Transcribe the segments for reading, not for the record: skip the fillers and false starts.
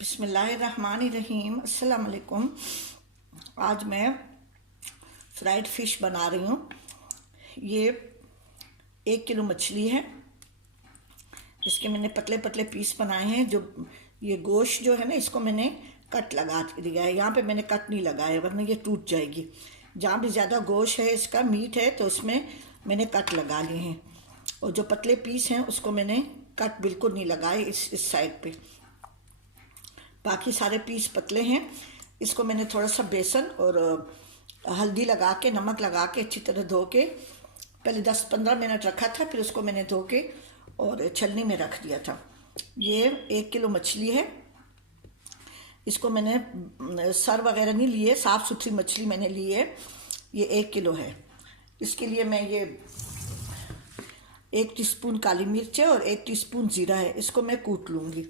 बिस्मिल्लाहिर्रहमानिर्रहीम। अस्सलाम वालेकुम। आज मैं फ्राइड फ़िश बना रही हूँ। ये 1 किलो मछली है। इसके मैंने पतले पतले पीस बनाए हैं। जो ये गोश्त जो है ना, इसको मैंने कट लगा दिया है। यहाँ पे मैंने कट नहीं लगाया, वरना ये टूट जाएगी। जहाँ भी ज़्यादा गोश्त है, इसका मीट है, तो उसमें मैंने कट लगा लिए हैं। और जो पतले पीस हैं उसको मैंने कट बिल्कुल नहीं लगाए इस साइड पे। बाकी सारे पीस पतले हैं। इसको मैंने थोड़ा सा बेसन और हल्दी लगा के, नमक लगा के अच्छी तरह धो के पहले 10-15 मिनट रखा था। फिर उसको मैंने धो के और छलनी में रख दिया था। ये 1 किलो मछली है। इसको मैंने सर वगैरह नहीं लिए, साफ़ सुथरी मछली मैंने ली है। ये 1 किलो है। इसके लिए मैं ये 1 टीस्पून काली मिर्च है और 1 टीस्पून ज़ीरा है। इसको मैं कूट लूँगी।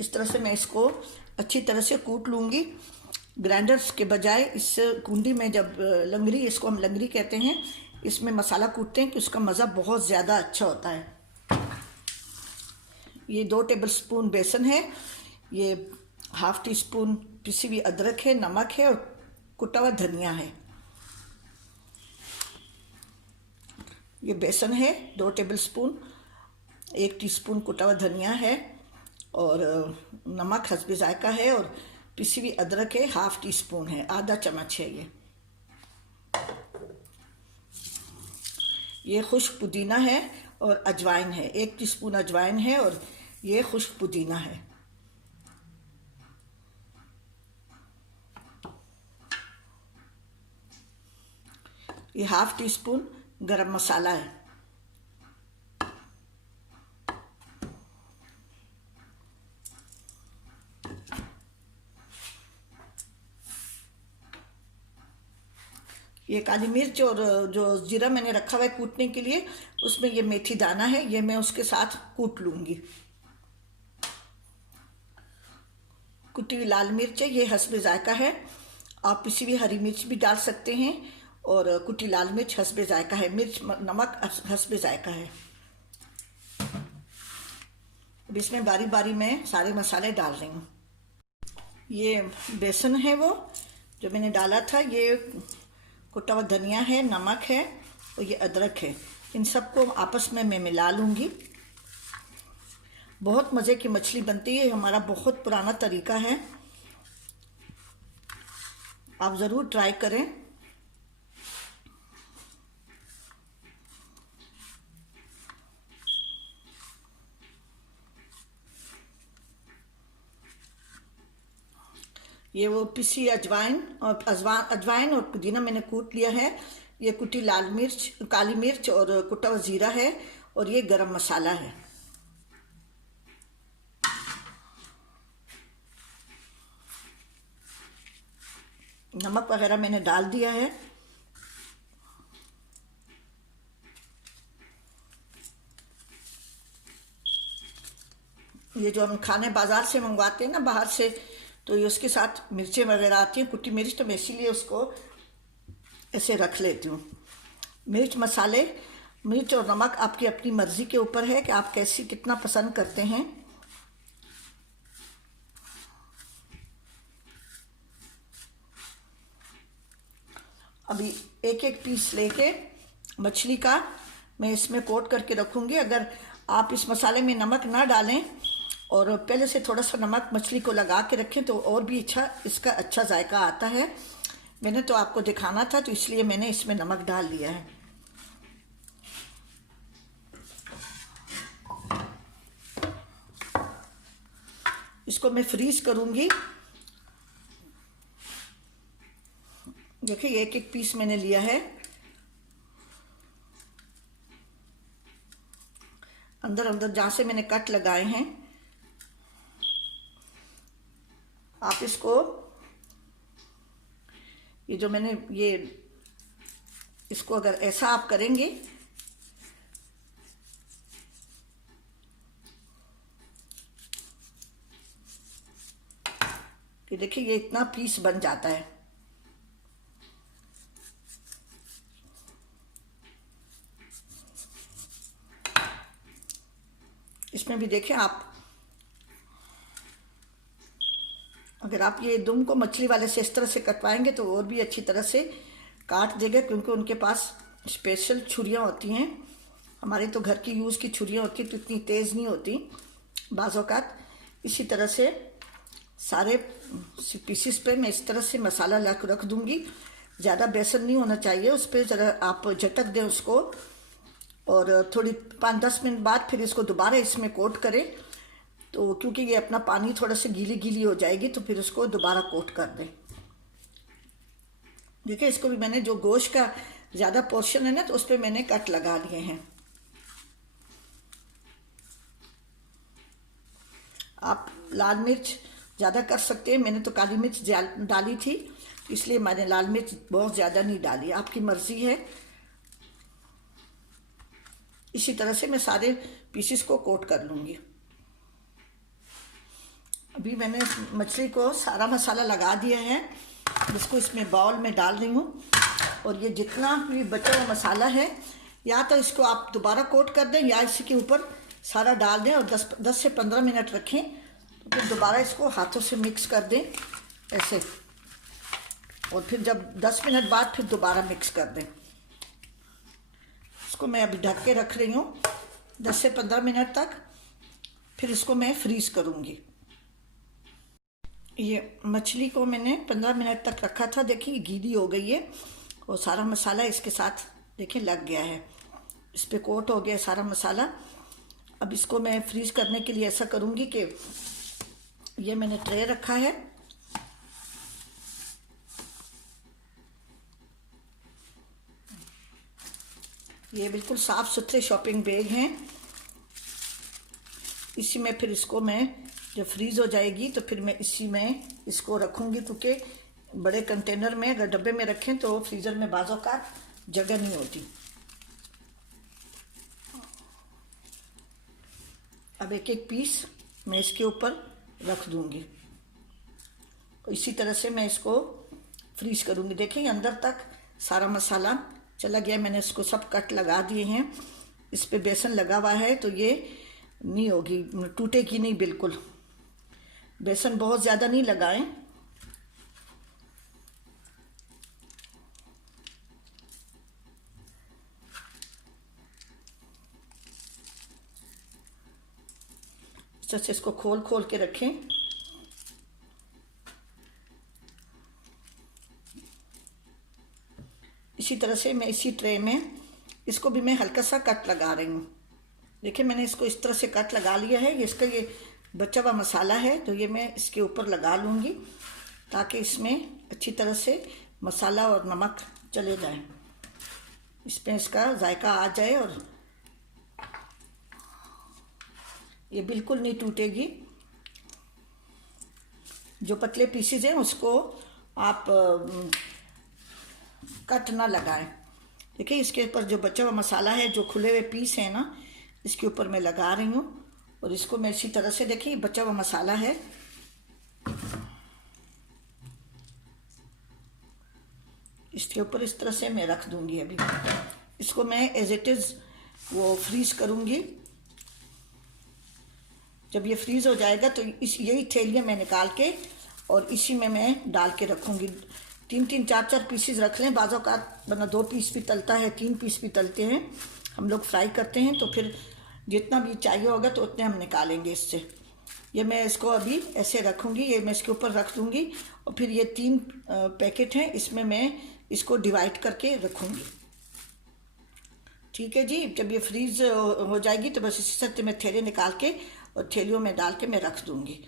इस तरह से मैं इसको अच्छी तरह से कूट लूँगी। ग्राइंडर्स के बजाय इस कुंडी में, जब लंगरी, इसको हम लंगरी कहते हैं, इसमें मसाला कूटते हैं कि उसका मज़ा बहुत ज़्यादा अच्छा होता है। ये 2 टेबलस्पून बेसन है, ये ½ टीस्पून पिसी हुई अदरक है, नमक है और कुटा हुआ धनिया है। ये बेसन है 2 टेबलस्पून, 1 टीस्पून कुटा हुआ धनिया है और नमक हस्बे जायका है और पिसी हुई अदरक है, ½ टीस्पून है, आधा चम्मच है। ये खुश्क पुदीना है और अजवाइन है, 1 टीस्पून अजवाइन है और ये खुश्क पुदीना है। ये ½ टीस्पून गरम मसाला है। ये काली मिर्च और जो जीरा मैंने रखा हुआ है कूटने के लिए, उसमें ये मेथी दाना है, ये मैं उसके साथ कूट लूँगी। कुटी हुई लाल मिर्च है, ये हस्बे जायका है। आप पिसी हुई हरी मिर्च भी डाल सकते हैं और कुटी लाल मिर्च हस्बे जायका है। मिर्च नमक हस्बे जायका है। अब इसमें बारी बारी में सारे मसाले डाल रही हूँ। ये बेसन है वो जो मैंने डाला था, ये कुटा हुआ धनिया है, नमक है और ये अदरक है। इन सबको आपस में मैं मिला लूँगी। बहुत मज़े की मछली बनती है। हमारा बहुत पुराना तरीका है, आप ज़रूर ट्राई करें। ये वो पिसी अजवाइन और पुदीना मैंने कूट लिया है। ये कुटी लाल मिर्च, काली मिर्च और कुटा हुआ ज़ीरा है और ये गरम मसाला है। नमक वगैरह मैंने डाल दिया है। ये जो हम खाने बाज़ार से मंगवाते हैं ना, बाहर से, तो ये उसके साथ मिर्चें वगैरह आती हैं, कुटी मिर्च, तो मैं इसीलिए उसको ऐसे रख लेती हूँ। मिर्च और नमक आपकी अपनी मर्ज़ी के ऊपर है कि आप कैसी कितना पसंद करते हैं। अभी एक एक पीस लेके मछली का मैं इसमें कोट करके रखूँगी। अगर आप इस मसाले में नमक ना डालें और पहले से थोड़ा सा नमक मछली को लगा के रखें तो और भी इसका अच्छा जायका आता है। मैंने तो आपको दिखाना था, तो इसलिए मैंने इसमें नमक डाल दिया है। इसको मैं फ्रीज करूँगी। देखिए, एक एक पीस मैंने लिया है। अंदर अंदर जहाँ से मैंने कट लगाए हैं, आप इसको, ये जो मैंने इसको अगर ऐसा आप करेंगे कि देखिए ये इतना पीस बन जाता है। इसमें भी देखें आप, अगर आप ये दुम को मछली वाले से इस तरह से कटवाएंगे तो और भी अच्छी तरह से काट देगा, क्योंकि उनके पास स्पेशल छुरियाँ होती हैं। हमारी तो घर की यूज़ की छुरियाँ होती तो इतनी तेज़ नहीं होती बाज़ औक़ात। इसी तरह से सारे पीसीस पे मैं इस तरह से मसाला रख दूँगी। ज़्यादा बेसन नहीं होना चाहिए उस पर, ज़रा आप झटक दें उसको और थोड़ी 5-10 मिनट बाद फिर इसको दोबारा इसमें कोट करें, तो क्योंकि ये अपना पानी थोड़ा सा गीली गीली हो जाएगी तो फिर उसको दोबारा कोट कर दें। देखिए इसको भी मैंने, जो गोश्त का ज़्यादा पोर्शन है ना तो उस पर मैंने कट लगा लिए हैं। आप लाल मिर्च ज़्यादा कर सकते हैं, मैंने तो काली मिर्च डाली थी इसलिए मैंने लाल मिर्च बहुत ज़्यादा नहीं डाली, आपकी मर्ज़ी है। इसी तरह से मैं सारे पीसेस को कोट कर लूँगी। अभी मैंने मछली को सारा मसाला लगा दिया है, इसको इसमें बाउल में डाल रही हूँ। और ये जितना भी बचा हुआ मसाला है, या तो इसको आप दोबारा कोट कर दें या इसी के ऊपर सारा डाल दें और 10 से 15 मिनट रखें, तो फिर दोबारा इसको हाथों से मिक्स कर दें ऐसे, और फिर जब 10 मिनट बाद फिर दोबारा मिक्स कर दें। इसको मैं अभी ढक के रख रही हूँ 10 से 15 मिनट तक, फिर इसको मैं फ्रीज करूँगी। ये मछली को मैंने 15 मिनट तक रखा था, देखिए गीली हो गई है और सारा मसाला इसके साथ देखिए लग गया है, इस पे कोट हो गया सारा मसाला। अब इसको मैं फ्रीज करने के लिए ऐसा करूँगी कि ये मैंने ट्रे रखा है, ये बिल्कुल साफ़ सुथरे शॉपिंग बैग हैं। इसी में फिर इसको मैं जब फ्रीज़ हो जाएगी तो फिर मैं इसी में इसको रखूँगी, क्योंकि बड़े कंटेनर में अगर डब्बे में रखें तो फ्रीज़र में बाज़ों का जगह नहीं होती। अब एक एक पीस मैं इसके ऊपर रख दूँगी, इसी तरह से मैं इसको फ्रीज़ करूँगी। देखिए अंदर तक सारा मसाला चला गया, मैंने इसको सब कट लगा दिए हैं, इस पे बेसन लगा हुआ है तो ये नहीं होगी, टूटेगी नहीं बिल्कुल। बेसन बहुत ज़्यादा नहीं लगाएं, इस तरह से इसको खोल खोल के रखें। इसी तरह से मैं इसी ट्रे में इसको भी मैं हल्का सा कट लगा रही हूँ। देखिए मैंने इसको इस तरह से कट लगा लिया है, इसका ये बचा हुआ मसाला है तो ये मैं इसके ऊपर लगा लूँगी ताकि इसमें अच्छी तरह से मसाला और नमक चले जाए, इसमें इसका जायका आ जाए और ये बिल्कुल नहीं टूटेगी। जो पतले पीसेज हैं उसको आप कट ना लगाएं। देखिए इसके ऊपर जो बचा हुआ मसाला है, जो खुले हुए पीस है ना, इसके ऊपर मैं लगा रही हूँ और इसको मैं इसी तरह से, देखिए बचा हुआ मसाला है, इसके ऊपर इस तरह से मैं रख दूंगी। अभी इसको मैं एज इट इज़ वो फ्रीज करूँगी। जब ये फ्रीज हो जाएगा तो यही थैलियाँ मैं निकाल के और इसी में मैं डाल के रखूँगी। 3-3, 4-4 पीसेस रख लें, बाज़ों का बना 2 पीस भी तलता है, 3 पीस भी तलते हैं, हम लोग फ्राई करते हैं, तो फिर जितना भी चाहिए होगा तो उतने हम निकालेंगे इससे। ये मैं इसको अभी ऐसे रखूँगी, ये मैं इसके ऊपर रख दूँगी और फिर ये 3 पैकेट हैं, इसमें मैं इसको डिवाइड करके रखूँगी। ठीक है जी। जब ये फ्रीज हो जाएगी तो बस इसी तरह मैं थैले निकाल के और थैलियों में डाल के मैं रख दूँगी।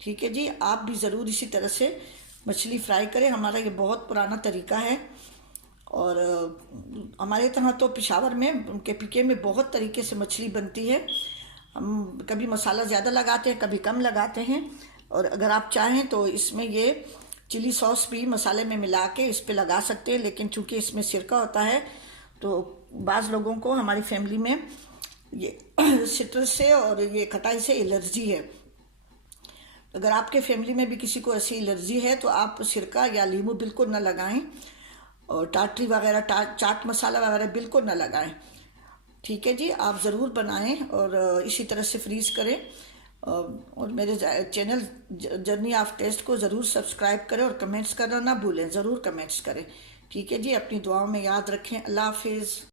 ठीक है जी, आप भी ज़रूर इसी तरह से मछली फ्राई करें। हमारा ये बहुत पुराना तरीका है और हमारे तरह तो पेशावर में KPK में बहुत तरीके से मछली बनती है। हम कभी मसाला ज़्यादा लगाते हैं, कभी कम लगाते हैं, और अगर आप चाहें तो इसमें ये चिली सॉस भी मसाले में मिला के इस पे लगा सकते हैं, लेकिन चूँकि इसमें सिरका होता है तो बाज़ लोगों को हमारी फैमिली में ये सिट्रस से और ये खटाई से एलर्जी है। अगर आपके फैमिली में भी किसी को ऐसी एलर्जी है तो आप सिरका या नींबू बिल्कुल ना लगाएं और टाटरी वगैरह चाट मसाला वगैरह बिल्कुल ना लगाएं। ठीक है जी, आप ज़रूर बनाएं और इसी तरह से फ्रीज़ करें। और मेरे चैनल जर्नी ऑफ टेस्ट को ज़रूर सब्सक्राइब करें और कमेंट्स करना ना भूलें, ज़रूर कमेंट्स करें। ठीक है जी, अपनी दुआओं में याद रखें। अल्लाह हाफिज़।